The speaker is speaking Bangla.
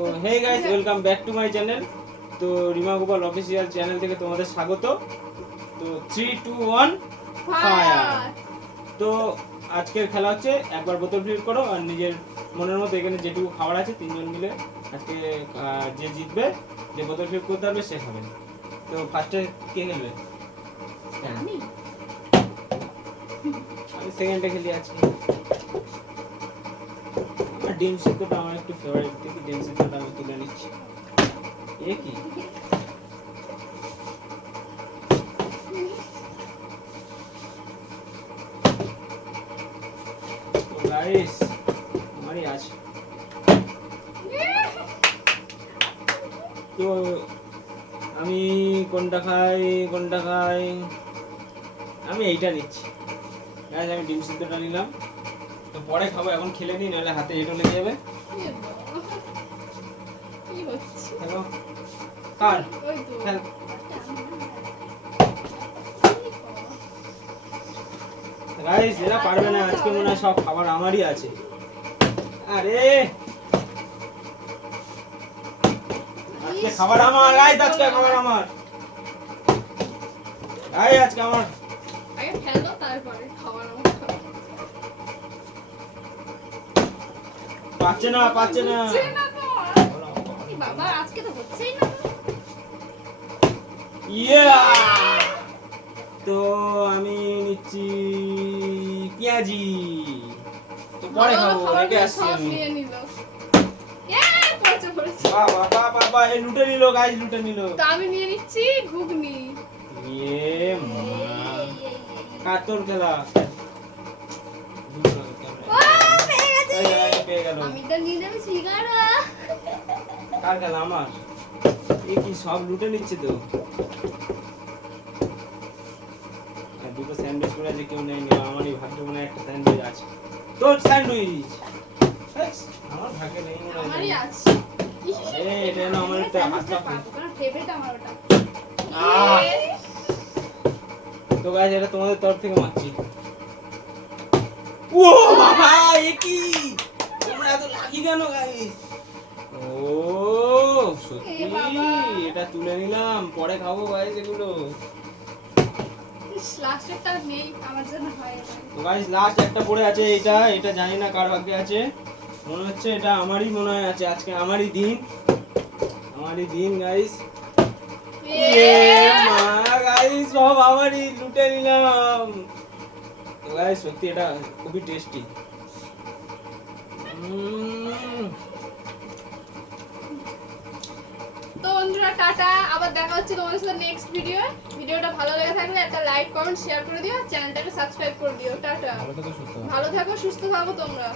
তো hey guys, welcome back to my channel. তো রিমা গোপাল অফিসিয়াল চ্যানেল থেকে তোমাদের স্বাগত। তো 3 2 1 ফায়ার। তো আজকের খেলা হচ্ছে একবার বোতল ফ্লিপ করো আর নিজের মনের মতো এখানে যেটুকু খাবার আছে তিনজন মিলে আজকে যে জিতবে, যে বোতল ফ্লিপ করতে পারবে সে খাবে। তো ফার্স্টে কে খেলবে? আমি সেকেন্ডে খেলি আজকে। আর ডিম সিদ্ধটা আমার একটু ফেভারিট, দেখি ডিম সিদ্ধটা আমি তুলে নিচ্ছি। এ কি গাইস, আমারই আছে। তো আমি কোনটা খাই আমি এইটা নিচ্ছি গাইস। আমি ডিম সিদ্ধটা নিলাম, তো পরে খাবো, এখন খেলে নি নাহলে হাতে এঁটো লেগে যাবে। কি হচ্ছে? হ্যালো কার ওই তো খেল। গাইস এরা পারবে না, আজকে মনে হয় সব খাবার আমারই আছে। আরে আজকে খাবার আমার গাইস, আজকে খাবার আমার গাইস, আজকে আমার। আগে ফেলো তারপরে খাবার আমার খাও। পাচ্ছে না হচ্ছে না তো। এই বাবা আজকে তো হচ্ছেই না। ইয়া, তো আমি নিচ্ছি পেঁয়াজি, তো পরে খাবো, রেখে আসছি সব আমি। নিয়ে নিল। পড়েছে। বাবা বাবা বাবা, এই লুটে নিল গাইস, লুটে নিল। তো আমি নিয়ে নিচ্ছি ঘুগনি। ইয়ে মা, কাতর খেলা। পেয়ে গেল। আমি তো নিয়ে নেব সিঙ্গারা। কার খেলা? আমার। এ কি সব লুটে নিচ্ছে তো। আর দুটো স্যান্ডউইচ করে আছে, কেউ নেয়নি। আমারই ভাগ্যে মনে হয় একটা স্যান্ডউইচ আছে। তোর স্যান্ডউইচ আমার ভাগ্যে নেই মনে হয়। আমারই আছে। এটা না আমার একটা হাতটা। ফেভারিট আমার ওটা। তো গাইস, এটা তোমাদের তরফ থেকে মারছি। ও বাবা, এ কি তোমরা এত লাগি কেন গাইস? ও সত্যি, এটা তুলে নিলাম, পরে খাবো গাইস এগুলো। লাস্টেরটা নেই আমার জন্য হয় না। তো গাইস লাস্ট একটা পড়ে আছে, এটা জানি না কার ভাগ্যে আছে। মনে হচ্ছে এটা আমারই মনে হয় আছে, আজকে আমারই দিন গাইস। মা গাইস, সব আমারই, লুটে নিলাম। তো গাইস সত্যি এটা খুবই টেস্টি। তো বন্ধুরা টাটা, আবার দেখা হচ্ছে তোমাদের সাথে নেক্সট ভিডিওটা ভালো লেগে থাকলে একটা লাইক কমেন্ট শেয়ার করে দিও, চ্যানেলটাকে সাবস্ক্রাইব করে দিও। টাটা, ভালো থাকো সুস্থ থাকো তোমরা।